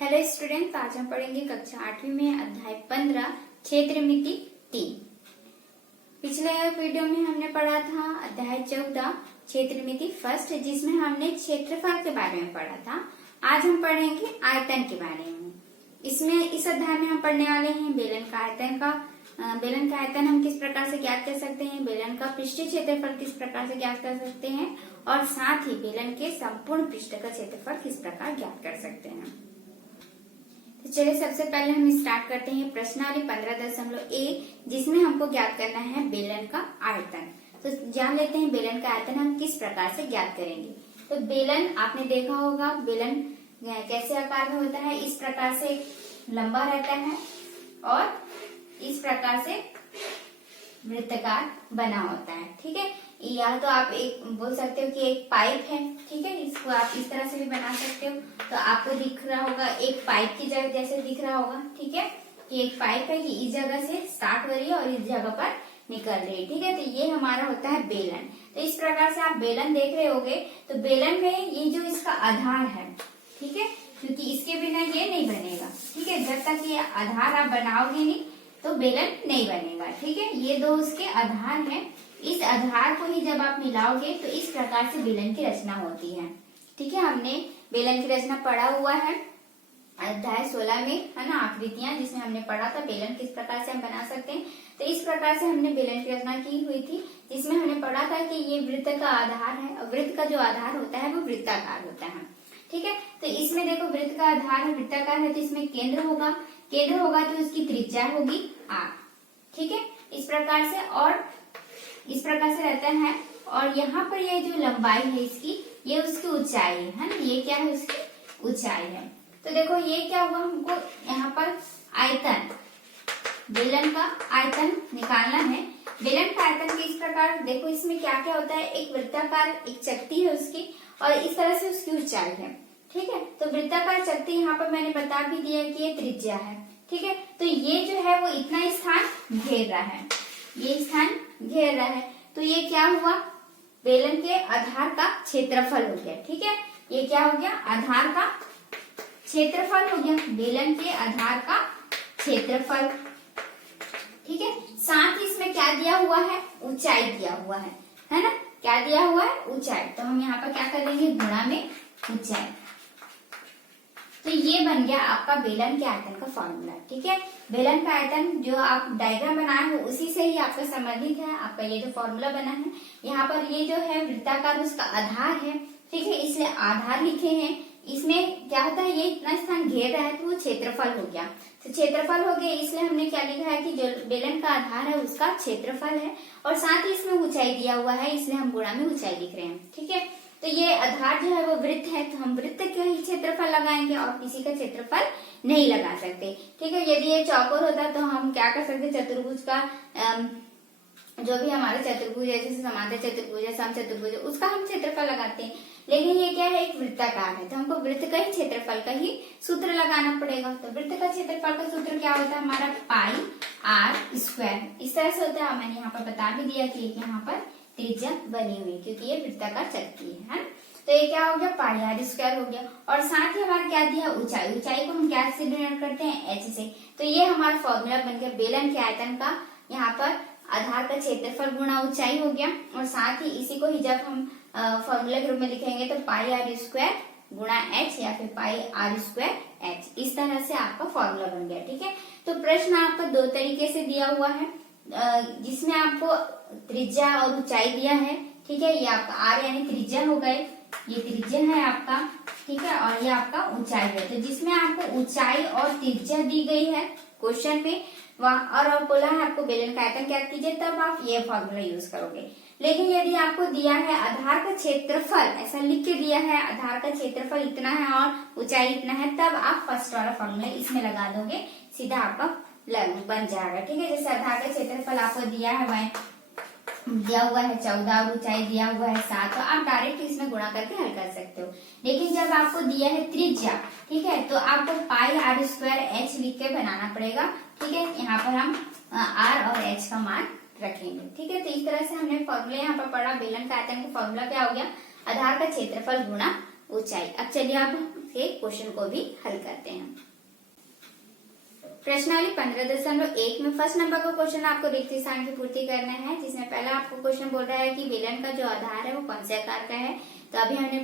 Hello student, आज हम पढ़ेंगे कक्षा 8वीं में अध्याय 15 क्षेत्रमिति 3। पिछले वीडियो में हमने पढ़ा था अध्याय 14 क्षेत्रमिति फर्स्ट, जिसमें हमने क्षेत्रफल के बारे में पढ़ा था। आज हम पढ़ेंगे आयतन के बारे में। इस अध्याय में हम पढ़ने वाले हैं बेलन का आयतन हम किस प्रकार से ज्ञात कर सकते हैं, बेलन का पृष्ठीय क्षेत्रफल किस प्रकार से ज्ञात कर सकते हैं, और साथ ही बेलन के संपूर्ण पृष्ठ का क्षेत्रफल किस प्रकार ज्ञात कर सकते हैं। तो चलिए सबसे पहले हम स्टार्ट करते हैं प्रश्नावली 15.1, जिसमें हमको ज्ञात करना है बेलन का आयतन। तो जान लेते हैं बेलन का आयतन हम किस प्रकार से ज्ञात करेंगे। तो बेलन आपने देखा होगा, बेलन कैसे आकार में होता है, इस प्रकार से लंबा रहता है और इस प्रकार से वृत्ताकार बना होता है। ठीक है, या तो आप एक बोल सकते हो कि एक पाइप है। ठीक है, इसको आप इस तरह से भी बना सकते हो। तो आपको दिख रहा होगा एक पाइप की जगह जैसे दिख रहा होगा। ठीक है, कि एक पाइप है कि इस जगह से स्टार्ट हो रही है और इस जगह पर निकल रही है। ठीक है, तो ये हमारा होता है बेलन। तो इस प्रकार से आप बेलन देख रहे होगे। तो बेलन में ये जो इसका आधार है, ठीक है, क्योंकि इसके बिना ये नहीं बनेगा। ठीक है, जब तक ये आधार आप बनाओगे नहीं तो बेलन नहीं बनेगा। ठीक है, ये दो उसके आधार हैं। इस आधार को ही जब आप मिलाओगे तो इस प्रकार से बेलन की रचना होती है। ठीक है, हमने बेलन की रचना पढ़ा हुआ है अध्याय 16 में, है ना, आकृतियां, जिसमें हमने पढ़ा था बेलन किस प्रकार से हम बना सकते हैं। तो इस प्रकार से हमने बेलन की रचना की हुई थी, जिसमें हमने पढ़ा था कि ये वृत्त का आधार है और वृत्त का जो आधार होता है वो वृत्ताकार होता है। ठीक है, तो इसमें देखो वृत्त का आधार है, वृत्ताकार है, तो इसमें केंद्र होगा तो उसकी त्रिज्या होगी r। ठीक है, इस प्रकार से और इस प्रकार से रहता है। और यहाँ पर ये जो लंबाई है इसकी, ये उसकी ऊंचाई है ना, ये क्या है, उसकी ऊंचाई है। तो देखो ये क्या हुआ, हमको यहाँ पर आयतन, बेलन का आयतन निकालना है। बेलन का आयतन के इस प्रकार देखो, इसमें क्या क्या होता है, एक वृत्ताकार एक चक्ति है उसकी, और इस तरह से उसकी ऊंचाई है। ठीक है, तो वृत्ताकार चक्ति यहाँ पर मैंने बता भी दिया कि ये त्रिज्या है। ठीक है, तो ये जो है वो इतना स्थान घेर रहा है, ये स्थान घेर रहा है। तो ये क्या हुआ, बेलन के आधार का क्षेत्रफल हो गया। ठीक है, ये क्या हो गया, आधार का क्षेत्रफल हो गया, बेलन के आधार का क्षेत्रफल। ठीक है, साथ ही इसमें क्या दिया हुआ है, ऊंचाई दिया हुआ है ना, क्या दिया हुआ है, ऊंचाई। तो हम यहाँ पर क्या कर देंगे, गुणा में ऊंचाई। तो ये बन गया आपका बेलन के आयतन का फॉर्मूला। ठीक है, बेलन का आयतन जो आप डायग्राम बनाए हो उसी से ही आपका संबंधित है, आपका ये जो फॉर्मूला बना है। यहाँ पर ये जो है वृत्ताकार उसका आधार है। ठीक है, इसलिए आधार लिखे हैं। इसमें क्या होता है, ये इतना स्थान घेर रहा है तो वो क्षेत्रफल हो गया। तो क्षेत्रफल हो गया, इसलिए हमने क्या लिखा है कि जो बेलन का आधार है उसका क्षेत्रफल है, और साथ ही इसमें ऊंचाई दिया हुआ है, इसलिए हम गुणा में ऊंचाई लिख रहे हैं। ठीक है, तो ये आधार जो है वो वृत्त है, तो हम वृत्त का ही क्षेत्रफल लगाएंगे और किसी का क्षेत्रफल नहीं लगा सकते। ठीक है, यदि ये चौकोर होता तो हम क्या कर सकते, चतुर्भुज का जो भी हमारा चतुर्भुज है, जैसे समांतर चतुर्भुज है, समचतुर्भुज है, उसका हम क्षेत्रफल लगाते हैं। लेकिन ये क्या है, एक वृत्ताकार है, तो हमको वृत्त का ही क्षेत्रफल का ही सूत्र लगाना पड़ेगा। तो वृत्त का क्षेत्रफल का सूत्र क्या होता है हमारा, पाई आर स्क्वायर। इस तरह से होता है। मैंने यहाँ पर बता भी दिया कि यहाँ पर त्रिज्या बनी हुई, क्योंकि ये वृत्ताकार चक्की है। तो ये क्या हो गया, पाई आर स्क्वायर हो गया, और साथ ही हमारा क्या दिया, ऊंचाई। ऊंचाई को हम क्या से डिनोट करते हैं, एच से। तो ये हमारा फॉर्मूला बन गया बेलन के आयतन का। यहाँ पर आधार का क्षेत्रफल गुणा ऊंचाई हो गया, और साथ ही इसी को ही जब हम फॉर्मूला के रूप में लिखेंगे तो पाई आर स्क्वायर गुणा एच, या फिर पाई आर स्क्वायर एच, इस तरह से आपका फॉर्मूला बन गया। ठीक है, तो प्रश्न आपका दो तरीके से दिया हुआ है, जिसमें आपको त्रिज्या और ऊंचाई दिया है। ठीक है, ये आपका आर यानी त्रिज्या हो गए, ये त्रिज्या है आपका। ठीक है, और ये आपका ऊंचाई है। तो जिसमें आपको ऊंचाई और त्रिज्या दी गई है क्वेश्चन में, और बोला है आपको बेलन का आयतन ज्ञात कीजिए, तब आप ये फॉर्मूला यूज करोगे। लेकिन यदि आपको दिया है आधार का क्षेत्रफल, ऐसा लिख के दिया है आधार का क्षेत्रफल इतना है और ऊंचाई इतना है, तब आप फर्स्ट वाला फॉर्मूला इसमें लगा दोगे, सीधा आपका बन जाएगा। ठीक है, जैसे आधार का क्षेत्रफल आपको दिया है, दिया हुआ है 14 और ऊंचाई दिया हुआ है 7, तो आप डायरेक्ट इसमें गुणा करके हल कर सकते हो। लेकिन जब आपको दिया है त्रिज्या, ठीक है, तो आपको पाई आर स्क्वायर एच लिख के बनाना पड़ेगा। ठीक है, यहाँ पर हम आर और एच का मान रखेंगे। ठीक है, तो इस तरह से हमने फॉर्मूला यहाँ पर पढ़ा। बेलन का आयतन का फॉर्मूला क्या हो गया, आधार का क्षेत्रफल गुणा ऊंचाई। अब चलिए आप के क्वेश्चन को भी हल करते हैं। प्रश्नावली 15.1 में फर्स्ट नंबर का क्वेश्चन आपको रिक्त स्थान की पूर्ति करना है, जिसमें पहला आपको क्वेश्चन बोल रहा है कि बेलन का जो आधार है वो कौन से आकार का है। तो अभी हमने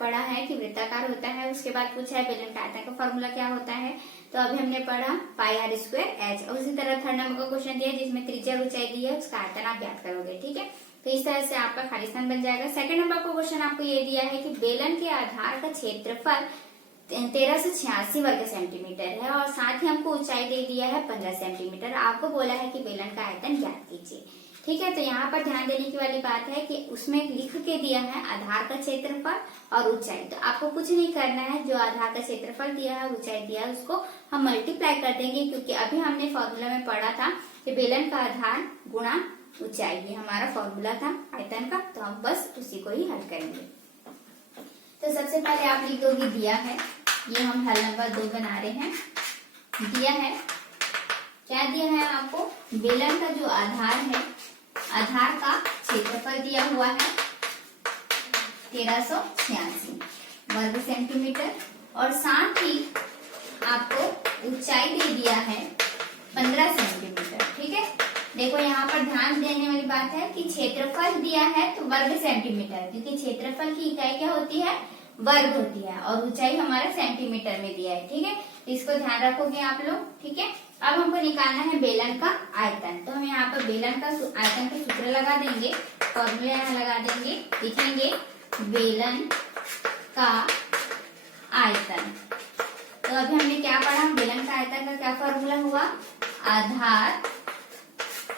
पढ़ा है कि वृत्ताकार होता है। उसके बाद पूछा है बेलन का आयतन का फॉर्मूला क्या होता है। तो अभी हमने पढ़ा पाई आर स्क्वायर एच। और उसी तरह थर्ड नंबर का क्वेश्चन दिया जिसमें त्रिज्या ऊंचाई दी है, उसका आयतन आप ज्ञात करोगे। ठीक है, तो इस तरह से आपका खाली स्थान बन जाएगा। सेकंड नंबर का क्वेश्चन आपको ये दिया है कि बेलन के आधार का क्षेत्रफल 1386 वर्ग सेंटीमीटर है और साथ ही हमको ऊंचाई दे दिया है 15 सेंटीमीटर। आपको बोला है कि बेलन का आयतन ज्ञात कीजिए। ठीक है, तो यहाँ पर ध्यान देने की वाली बात है कि उसमें लिख के दिया है आधार का क्षेत्रफल और ऊंचाई। तो आपको कुछ नहीं करना है, जो आधार का क्षेत्रफल दिया है, ऊंचाई दिया है, उसको हम मल्टीप्लाई कर देंगे, क्योंकि अभी हमने फॉर्मूला में पढ़ा था कि बेलन का आधार गुणा ऊंचाई, ये हमारा फॉर्मूला था आयतन का। तो हम बस उसी को ही हल करेंगे। तो सबसे पहले आप लिख दोगे दिया है, ये हम हल नंबर 2 बना रहे हैं। दिया है, क्या दिया है आपको, बेलन का जो आधार है, आधार का क्षेत्रफल दिया हुआ है 1386 वर्ग सेंटीमीटर और साथ ही आपको ऊंचाई दे दिया है 15 सेंटीमीटर। ठीक है, देखो यहाँ पर ध्यान देने वाली बात है कि क्षेत्रफल दिया है तो वर्ग सेंटीमीटर, क्योंकि क्षेत्रफल की इकाई क्या होती है, वर्ग होती है, और ऊंचाई हमारा सेंटीमीटर में दिया है। ठीक है, तो इसको ध्यान रखोगे आप लोग। ठीक है, अब हमको निकालना है बेलन का आयतन। तो हम यहाँ पर बेलन का आयतन का सूत्र लगा देंगे, फॉर्मूला यहाँ लगा देंगे, लिखेंगे बेलन का आयतन। तो अभी हमने क्या पढ़ा, बेलन का आयतन का क्या फॉर्मूला हुआ, आधार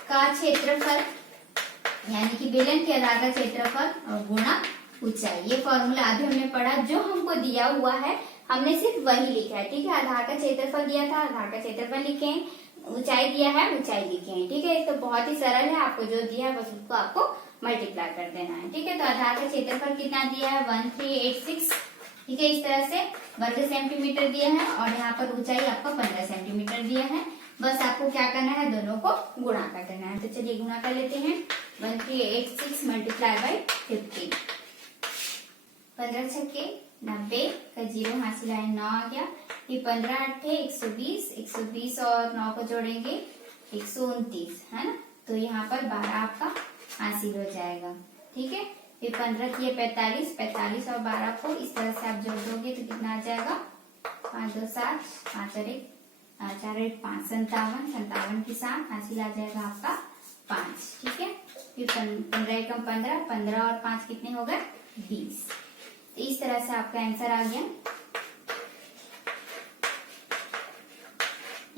का क्षेत्रफल यानी कि बेलन के आधार का क्षेत्रफल और गुणा ऊंचाई, ये फॉर्मूला अभी हमने पढ़ा। जो हमको दिया हुआ है हमने सिर्फ वही लिखा है। ठीक है, आधार का क्षेत्रफल दिया था, आधार का क्षेत्रफल लिखे हैं, ऊंचाई दिया है, ऊंचाई लिखे हैं। ठीक है, तो बहुत ही सरल है, आपको जो दिया है बस उसको आपको मल्टीप्लाई कर देना है। ठीक है, तो आधार का क्षेत्रफल कितना दिया है, 1386। ठीक है, इस तरह से वर्ग सेंटीमीटर दिया है और यहाँ पर ऊंचाई आपको 15 सेंटीमीटर दिया है। बस आपको क्या करना है, दोनों को गुणा कर देना है। तो चलिए गुणा कर लेते हैं, 1386 मल्टीप्लाई बाई 50, 15 छक्के 90 का 0 हासिल आए 9 आ गया। ये 15 अट्ठे 120, 120 और 9 को जोड़ेंगे 129 है ना। तो यहाँ पर 12 आपका हासिल हो जाएगा। ठीक है, फिर 15 किए 45, 45 और 12 को इस तरह से आप जोड़ दोगे तो कितना आ जाएगा, 5 2 7, 5 और 1 4 8 5 57, 57 के साथ हासिल आ जाएगा आपका 5। ठीक है, फिर 15 एकम 15, 15 और 5 कितने हो गए, 20। तो इस तरह से आपका आंसर आ गया,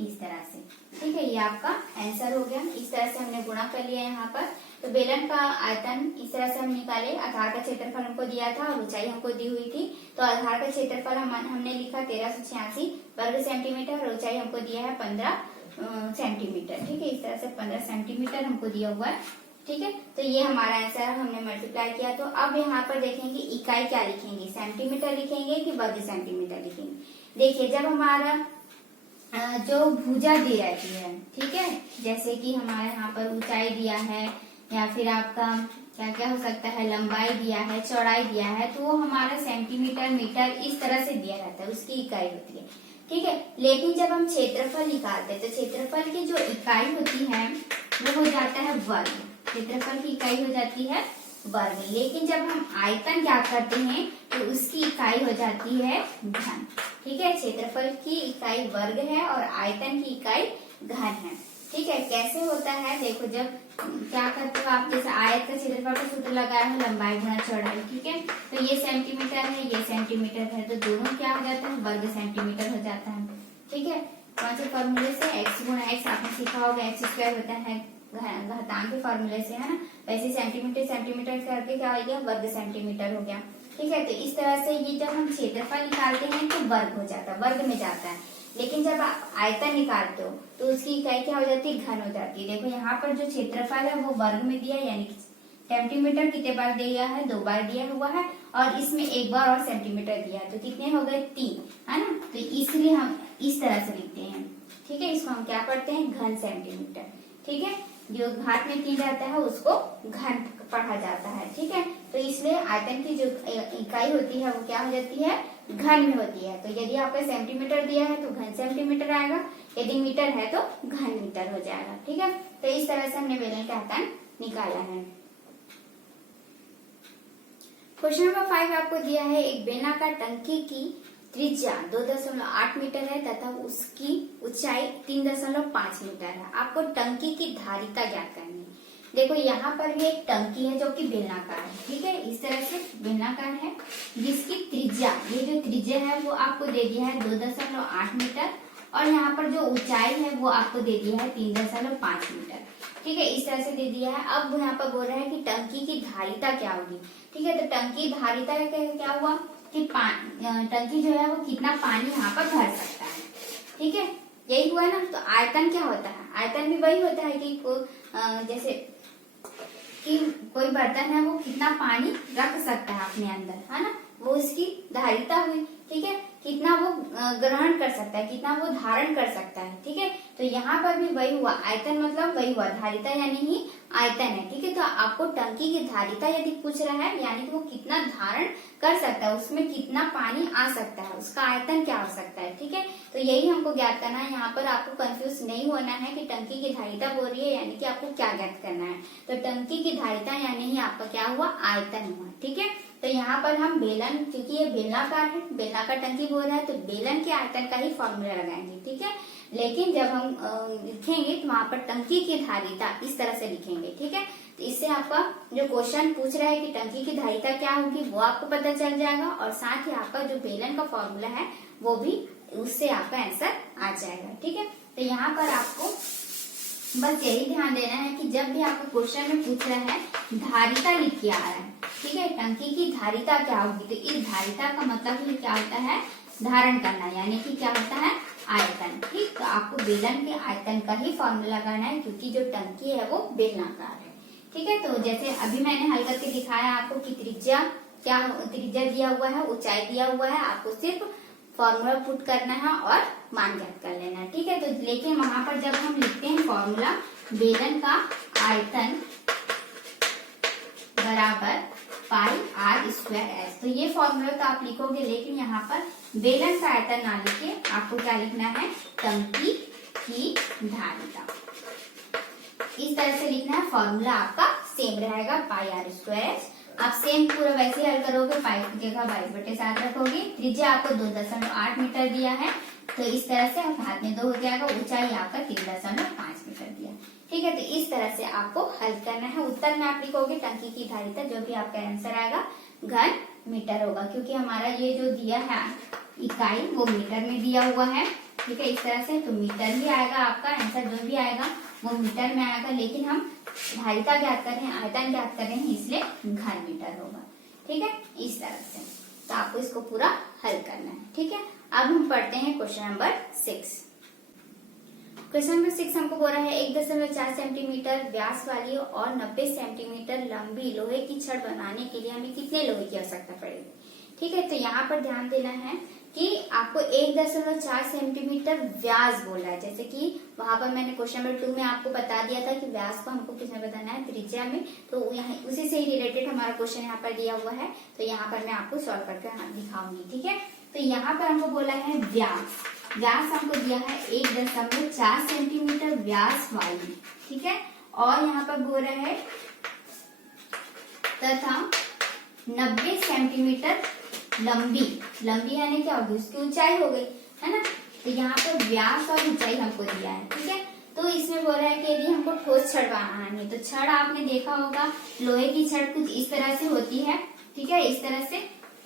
इस तरह से। ठीक है, ये आपका आंसर हो गया। इस तरह से हमने गुणा कर लिया यहाँ पर। तो बेलन का आयतन इस तरह से हम निकाले। आधार का क्षेत्रफल हमको दिया था और ऊंचाई हमको दी हुई थी। तो आधार का क्षेत्रफल हमने लिखा 1386 वर्ग सेंटीमीटर और ऊंचाई हमको दिया है 15 सेंटीमीटर। ठीक है, इस तरह से 15 सेंटीमीटर हमको दिया हुआ है। ठीक है, तो ये हमारा आंसर हमने मल्टीप्लाई किया। तो अब यहाँ पर देखेंगे इकाई क्या लिखेंगे, सेंटीमीटर लिखेंगे कि वर्ग सेंटीमीटर लिखेंगे। देखिए, जब हमारा जो भुजा दी रहती है, ठीक है, जैसे कि हमारे यहाँ पर ऊंचाई दिया है या फिर आपका क्या क्या हो सकता है, लंबाई दिया है, चौड़ाई दिया है, तो वो हमारा सेंटीमीटर मीटर इस तरह से दिया रहता है, उसकी इकाई होती है। ठीक है, लेकिन जब हम क्षेत्रफल निकालते हैं तो क्षेत्रफल की जो इकाई होती है वो हो जाता है वर्ग। क्षेत्रफल की इकाई हो जाती है वर्ग। लेकिन जब हम आयतन ज्ञात करते हैं तो उसकी इकाई हो जाती है घन। ठीक है, क्षेत्रफल की इकाई वर्ग है और आयतन की इकाई घन है। ठीक है, कैसे होता है, देखो जब क्या करते हो आप, जैसे आयत का क्षेत्रफल का सूत्र लगाया है लंबाई गुणा चौड़ाई। ठीक है, तो ये सेंटीमीटर है, ये सेंटीमीटर है, तो दोनों क्या हो जाता है, वर्ग सेंटीमीटर हो जाता है। ठीक है, कौन से फॉर्मूले से, x गुणा x आपने सीखा होगा, x स्क्वायर होता है घातांक के फॉर्मूले से, है ना। वैसे सेंटीमीटर सेंटीमीटर करके क्या हो गया, वर्ग सेंटीमीटर हो गया। ठीक है, तो इस तरह से ये जब हम क्षेत्रफल निकालते हैं तो वर्ग हो जाता है, वर्ग में जाता है। लेकिन जब आप आयतन निकालते हो तो उसकी इकाई क्या हो जाती है, घन हो जाती है। देखो यहाँ पर जो क्षेत्रफल है वो वर्ग में दिया, यानी कि सेंटीमीटर कितने बार दिया है, 2 बार दिया हुआ है, और इसमें 1 बार और सेंटीमीटर दिया है, तो कितने हो गए, 3, है ना। तो इसलिए हम इस तरह से लिखते हैं। ठीक है, इसको हम क्या पढ़ते हैं, घन सेंटीमीटर। ठीक है, जो घात में की जाता है उसको घन पढ़ा जाता है। ठीक है, तो इसलिए आयतन की जो इकाई होती है वो क्या हो जाती है, घन में होती है। तो यदि आपको सेंटीमीटर दिया है तो घन सेंटीमीटर आएगा, यदि मीटर है तो घन मीटर हो जाएगा। ठीक है, तो इस तरह से हमने बेलन का आयतन निकाला है। क्वेश्चन नंबर 5 आपको दिया है, एक बेलनाकार टंकी की त्रिज्या 2.8 मीटर है तथा उसकी ऊंचाई 3.5 मीटर है। आपको टंकी की धारिता ज्ञात करनी है। देखो यहाँ पर भी एक टंकी है जो कि बेलनाकार है। ठीक है, इस तरह से बेलनाकार है जिसकी त्रिज्या, ये जो त्रिज्या है वो आपको दे दिया है 2.8 मीटर और यहाँ पर जो ऊंचाई है वो आपको दे दिया है 3.5 मीटर। ठीक है, इस तरह से दे दिया है। अब यहाँ पर बोल रहा है कि टंकी की धारिता क्या होगी। ठीक है, तो टंकी धारिता क्या हुआ कि टंकी जो है वो कितना पानी यहाँ पर भर सकता है। ठीक है, यही हुआ ना। तो आयतन क्या होता है, आयतन भी वही होता है कि जैसे कि कोई बर्तन है वो कितना पानी रख सकता है अपने अंदर, है ना, वो उसकी धारिता हुई। ठीक है, कितना वो ग्रहण कर सकता है, कितना वो धारण कर सकता है। ठीक है, तो यहाँ पर भी वही हुआ, आयतन मतलब वही हुआ, धारिता यानी ही आयतन है। ठीक है, तो आपको टंकी की धारिता यदि पूछ रहा है यानी कि वो कितना धारण कर सकता है, उसमें कितना पानी आ सकता है, उसका आयतन क्या हो सकता है। ठीक है, तो यही हमको ज्ञात करना है। यहाँ पर आपको कंफ्यूज नहीं होना है कि टंकी की धारिता बोल रही है यानी कि आपको क्या ज्ञात करना है। तो टंकी की धारिता यानी ही आपका क्या हुआ, आयतन हुआ। ठीक है, तो यहाँ पर हम बेलन, क्योंकि ये बेलनाकार है, बेलनाकार टंकी बोल रहा है, तो बेलन के आयतन का ही फॉर्मूला लगाएंगे। ठीक है, लेकिन जब हम लिखेंगे तो वहां पर टंकी की धारिता इस तरह से लिखेंगे। ठीक है, तो इससे आपका जो क्वेश्चन पूछ रहा है कि टंकी की धारिता क्या होगी वो आपको पता चल जाएगा और साथ ही आपका जो बेलन का फॉर्मूला है वो भी, उससे आपका आंसर आ जाएगा। ठीक है, तो यहाँ पर आपको बस यही ध्यान देना है कि जब भी आपको क्वेश्चन में पूछ रहा है धारिता लिख के आ रहा है, ठीक है, टंकी की धारिता क्या होगी, तो इस धारिता का मतलब ही क्या होता है, धारण करना, यानी कि क्या होता है, आयतन। ठीक, तो आपको बेलन के आयतन का ही फॉर्मूला लगाना है क्योंकि जो टंकी है वो बेलनाकार है। ठीक है, तो जैसे अभी मैंने हल करके दिखाया आपको कि त्रिज्या क्या, त्रिज्या दिया हुआ है, ऊंचाई दिया हुआ है, आपको सिर्फ फॉर्मूला पुट करना है और मान ज्ञात कर लेना है। ठीक है, तो लेकिन वहां पर जब हम लिखते हैं फॉर्मूला बेलन का आयतन बराबर पाई आर स्क्वायर एस, तो ये फॉर्मूला तो आप लिखोगे, लेकिन यहाँ पर बेलन का आयतन ना लिखे आपको क्या लिखना है, टंकी की धारिता, इस तरह से लिखना है। फॉर्मूला आपका सेम रहेगा पाई आर स्क्वायर एस। आप सेम पूरा वैसे ही हल करोगे, पाई की जगह 22/7 रखोगे। त्रिज्या आपको 2.8 मीटर दिया है, तो इस तरह से हाथ में 2 हो जाएगा। ऊंचाई आपका 3.5 मीटर दिया। ठीक है, तो इस तरह से आपको हल करना है। उत्तर में आप लिखोगे टंकी की धारिता, जो भी आपका आंसर आएगा घन मीटर होगा, क्योंकि हमारा ये जो दिया है इकाई वो मीटर में दिया हुआ है। ठीक है, इस तरह से तो मीटर ही आएगा आपका आंसर, जो भी आएगा वो मीटर में आएगा, लेकिन हम धारिता ज्ञात कर रहे हैं, आयतन ज्ञात कर रहे हैं, इसलिए घन मीटर होगा। ठीक है, इस तरह से तो आपको इसको पूरा हल करना है। ठीक है, अब हम पढ़ते हैं क्वेश्चन नंबर 6। क्वेश्चन नंबर 6 हमको बोल रहा है 1.4 सेंटीमीटर व्यास वाली और 90 सेंटीमीटर लंबी लोहे की छड़ बनाने के लिए हमें कितने लोहे की आवश्यकता पड़ेगी। ठीक है, तो यहाँ पर ध्यान देना है कि आपको 1.4 सेंटीमीटर व्यास बोला है, जैसे कि वहां पर मैंने क्वेश्चन नंबर 2 में आपको बता दिया था कि व्यास को हमको किसमें बताना है, त्रिज्या में। तो यहाँ उसी से ही रिलेटेड हमारा क्वेश्चन यहाँ पर दिया हुआ है, तो यहाँ पर मैं आपको सॉल्व करके दिखाऊंगी। ठीक है, तो यहाँ पर हमको बोला है व्यास, व्यास हमको दिया है 1.4 सेंटीमीटर व्यास वाली। ठीक है, और यहाँ पर बोल रहा है तथा 90 सेंटीमीटर लंबी, लंबी यानी क्या होगी, उसकी ऊंचाई हो गई, है ना। तो यहाँ पर व्यास और ऊंचाई हमको दिया है। ठीक है, तो इसमें बोल रहा है कि यदि हमको ठोस छड़ बनाना है, तो छड़ आपने देखा होगा, लोहे की छड़ कुछ इस तरह से होती है। ठीक है, इस तरह से,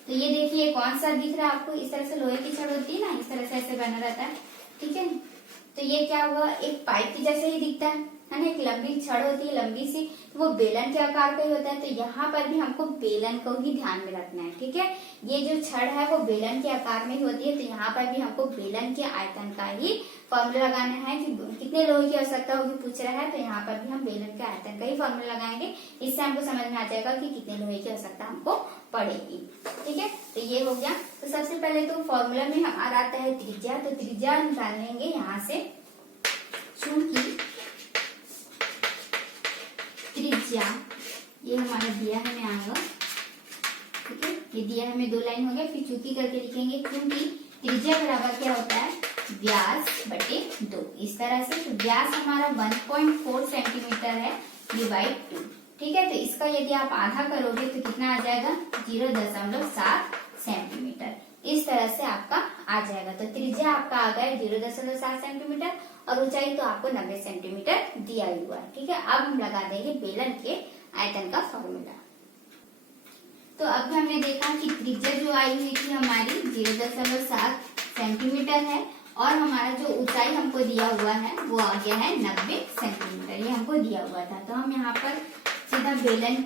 तो ये देखिए कौन सा दिख रहा है आपको, इस तरह से लोहे की छड़ होती है ना, इस तरह से ऐसे बना रहता है। ठीक है, तो ये क्या हुआ, एक पाइप की जैसे ही दिखता है ना, एक लंबी छड़ होती है लंबी सी, तो वो बेलन के आकार का ही होता है। तो यहाँ पर भी हमको बेलन को ही ध्यान में रखना है। ठीक है, ये जो छड़ है वो बेलन के आकार में ही होती है, तो यहाँ पर भी हमको बेलन के आयतन का ही फॉर्मूला लगाना है कि कितने लोहे की आवश्यकता होगी पूछ रहा है, तो यहाँ पर भी हम बेलन के आयतन का ही फॉर्मूला लगाएंगे। इससे हमको समझ में आ जाएगा कि कितने लोहे की आवश्यकता हमको पड़ेगी। ठीक है, तो ये हो गया। तो सबसे पहले तो फॉर्मूला में हमारा आता है त्रिज्या, तो त्रिज्या निकाल लेंगे यहाँ से। चूंकि त्रिज्या ये हमारा दिया है, मैं आएगा ठीक है, ये दिया है हमें 2 लाइन हो गया। फिर चूकी करके लिखेंगे क्योंकि त्रिज्या बराबर क्या होता है व्यास बटे 2। इस तरह से तो व्यास हमारा 1.4 सेंटीमीटर है डिवाइड 2। ठीक है, तो इसका यदि आप आधा करोगे तो कितना आ जाएगा 0.7 सेंटीमीटर। इस तरह से आपका आ जाएगा। तो त्रिज्या आपका आ गया 0.7 सेंटीमीटर और ऊंचाई तो आपको 90 सेंटीमीटर दिया हुआ है। ठीक है, अब हम लगा देंगे बेलन के आयतन का फॉर्मूला। तो अभी हमने देखा कि त्रिज्या जो आई हुई थी हमारी 0.7 सेंटीमीटर है और हमारा जो ऊंचाई हमको दिया हुआ है वो आ गया है 90 सेंटीमीटर, ये हमको दिया हुआ था। तो हम यहाँ पर सीधा बेलन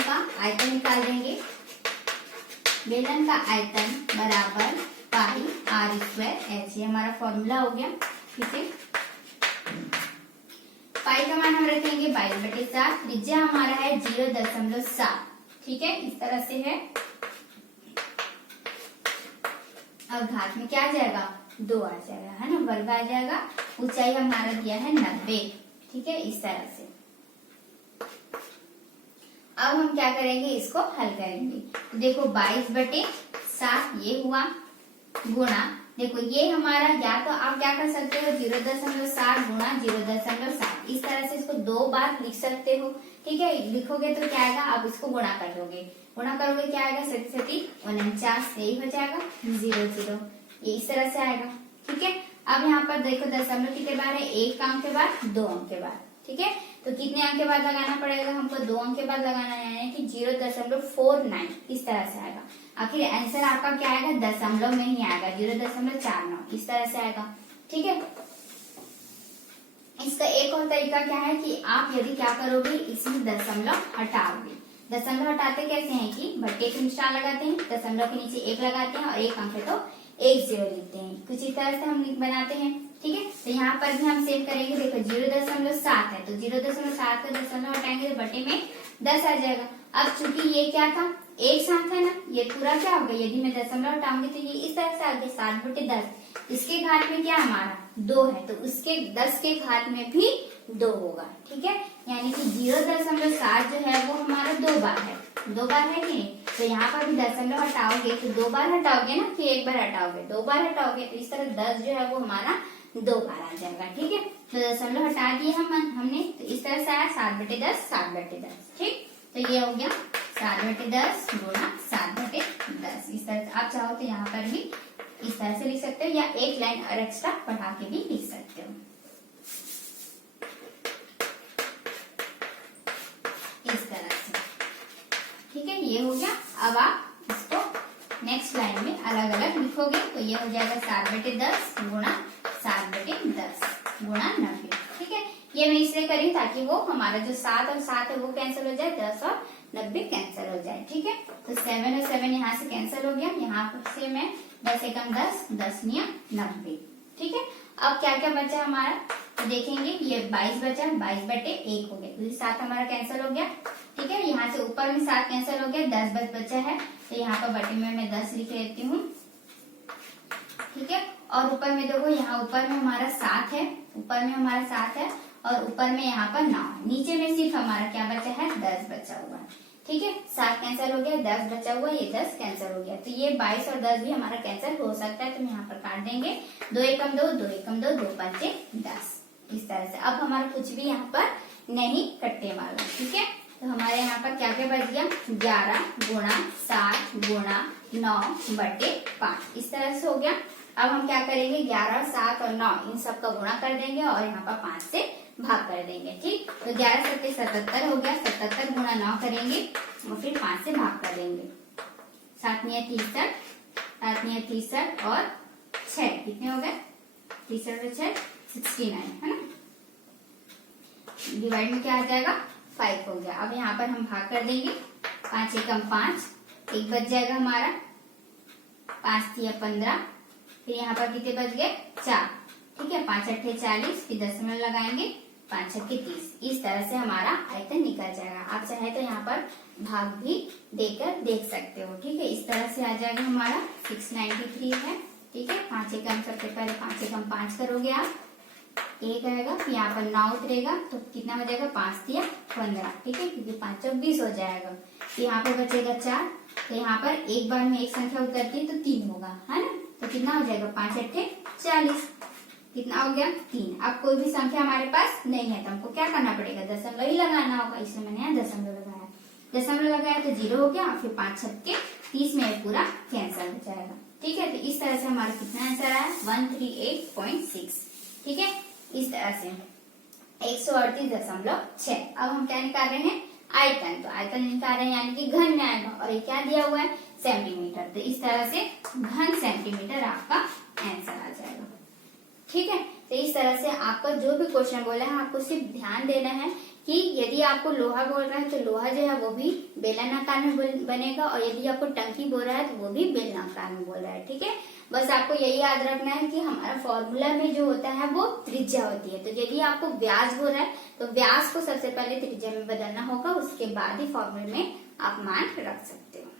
का आयतन निकाल देंगे। बेलन का आयतन बराबर पाई आर स्क्वायर एच, ये हमारा फॉर्मूला हो गया। ठीक है, पाई का मान हम रखेंगे 22/7, त्रिज्या हमारा है 0.7। ठीक है, इस तरह से है। अब घात में क्या आ जाएगा 2 आ जाएगा, है ना, वर्ग आ जाएगा। ऊंचाई हमारा दिया है 90। ठीक है, इस तरह से। अब हम क्या करेंगे, इसको हल करेंगे। तो देखो 22/7 ये हुआ गुणा, देखो ये हमारा, या तो आप क्या कर सकते हो 0.7 गुणा 0.7, इस तरह से इसको 2 बार लिख सकते हो। ठीक है, लिखोगे तो क्या आएगा, आप इसको गुणा कर दोगे, गुणा करोगे क्या आएगा 7×7 यही हो जाएगा 0, ये इस तरह से आएगा। ठीक है, अब यहाँ पर देखो दशमलव कितने बार है, 1 अंक के बाद 2 अंक के बाद। ठीक है, तो कितने अंक के बाद लगाना पड़ेगा हमको, 2 अंक के बाद लगाना है, यानी कि 0.49 इस तरह से आएगा। आखिर आंसर आपका क्या आएगा, दशमलव नहीं आएगा, 0.49 इस तरह से आएगा। ठीक है, इसका एक और तरीका क्या है कि आप यदि क्या करोगे, इसमें दशमलव हटाओगे। दशमलव हटाते कैसे हैं कि बट्टे के निशान लगाते हैं, दशमलव के नीचे 1 लगाते हैं और 1 अंक है तो 1 0 लिखते हैं। कुछ इस तरह से हम बनाते हैं। ठीक है, तो यहाँ पर भी हम सेव करेंगे। देखो 0.7 है तो 0.7 का दशमलव हटाएंगे तो बटे में 10 आ जाएगा। अब चूंकि ये क्या था, एक साथ है ना, ये पूरा क्या होगा, यदि मैं दशमलव हटाऊंगी तो ये इस तरह से आ गया 7/10। इसके घात में क्या हमारा 2 है तो उसके 10 के घात में भी 2 होगा। ठीक है, यानी कि 0.7 जो है वो हमारा 2 बार है, 2 बार है कि नहीं। तो यहाँ पर भी दशमलव हटाओगे तो 2 बार हटाओगे ना, कि 1 बार हटाओगे, 2 बार हटाओगे, तो इस तरह 10 जो है वो हमारा 2 बार आ जाएगा। ठीक है, तो दशमलव हटा दिए हमने, तो इस तरह से आया 7/10 7/10। ठीक, तो ये हो गया 7/10 गुणा 7/10। इस तरह से आप चाहो तो यहाँ पर भी इस तरह से लिख सकते हो, या एक लाइन और एक्स्ट्रा बढ़ा के भी लिख सकते हो इस तरह से। ठीक है, ये हो गया। अब आप इसको नेक्स्ट लाइन में अलग अलग लिखोगे तो ये हो जाएगा 7/10 गुणा 7/10 गुणा 90। ठीक है, ये मैं इसलिए करी ताकि वो हमारा जो 7 और 7 है वो कैंसिल हो जाए, 10 और 90 कैंसिल हो जाए। ठीक है, तो 7 और 7 यहाँ से कैंसिल हो गया, यहाँ से मैं 10 एकम 10, 10 निया 90। ठीक है, अब क्या क्या बचा हमारा तो देखेंगे। ये 22 बचा, 22/1 हो गया, तो 7 हमारा कैंसिल हो गया। ठीक है, यहाँ से ऊपर में 7 कैंसिल हो गया, 10 बचा है, तो यहाँ पर बटे में मैं 10 लिख लेती हूँ। ठीक है, और ऊपर में देखो, यहाँ ऊपर में हमारा 7 है, ऊपर में हमारा 7 है और ऊपर में यहाँ पर 9 है, नीचे में सिर्फ हमारा क्या बचा है 10 बचा हुआ है। ठीक है, 7 कैंसिल हो गया, 10 बचा हुआ, ये 10 कैंसिल हो गया, तो ये 22 और 10 भी हमारा कैंसिल हो सकता है, तो हम यहाँ पर काट देंगे। 2 एकम 2, 2 एकम 2, 2 पंचे 10 इस तरह से। अब हमारा कुछ भी यहाँ पर नहीं कटने वाला। ठीक है, तो हमारे यहाँ पर क्या क्या बच गया, 11 गुणा 7 गुणा 9/5 इस तरह से हो गया। अब हम क्या करेंगे, 11, 7 और 9 इन सब का गुणा कर देंगे और यहाँ पर 5 से भाग कर देंगे। ठीक, तो 11 7 77 हो गया, 77 गुणा 9 करेंगे और फिर 5 से भाग कर देंगे। 7 निया 63, 7 निया 63 और 6 कितने हो गए, 63 और 6 69 है ना। डिवाइड में क्या आ जाएगा 5 हो गया। अब यहाँ पर हम भाग कर देंगे, 5 एकम 5, 1 बच जाएगा हमारा, 5 तिया 15, फिर यहाँ पर कितने बच गए 4। ठीक है, 5 अट्ठे 40, फिर दशमलव लगाएंगे, 5 छक्के 30, इस तरह से हमारा आयतन निकल जाएगा। आप चाहे तो यहाँ पर भाग भी देकर देख सकते हो। ठीक है, इस तरह से आ जाएगा हमारा 693 है। ठीक है, 5 एकम सबसे पहले 5 एकम 5 करोगे आप, 1 आएगा, फिर यहाँ पर 9 उतरेगा तो कितना हो जाएगा 5 तिया 15। ठीक है, क्योंकि 5 चौक 20 हो जाएगा, फिर यहाँ पर बचेगा 4, तो यहाँ पर एक बार में एक संख्या उतरती है तो 3 होगा, है ना। तो कितना हो जाएगा, 5 अट्ठे 40, कितना हो गया 3। अब कोई भी संख्या हमारे पास नहीं है तो हमको क्या करना पड़ेगा, दशमलव ही लगाना होगा, इसलिए मैंने यहाँ दशमलव लगाया। दशमलव लगाया तो 0 हो गया, फिर 5 छक्के 30 में पूरा कैंसिल हो जाएगा। ठीक है, तो इस तरह से हमारा कितना आंसर आया 138.6। ठीक है, इस तरह से 138.6। अब हम क्या निकाल रहे हैं, आयतन। तो आयतन निकाल रहे हैं यानी कि घन में आएगा, और ये क्या दिया हुआ है, सेंटीमीटर। तो इस तरह से घन सेंटीमीटर आपका आंसर आ जाएगा। ठीक है, तो इस तरह से आपका जो भी क्वेश्चन बोला है आपको सिर्फ ध्यान देना है कि यदि आपको लोहा बोल रहा है तो लोहा जो है वो भी बेलनाकार में बनेगा, और यदि आपको टंकी बोल रहा है तो वो भी बेलनाकार में बोल रहा है। ठीक है, बस आपको यही याद रखना है कि हमारा फॉर्मूला में जो होता है वो त्रिज्या होती है। तो यदि आपको व्यास बोल रहा है तो व्यास को सबसे पहले त्रिज्या में बदलना होगा, उसके बाद ही फॉर्मूले में आप मान रख सकते हो।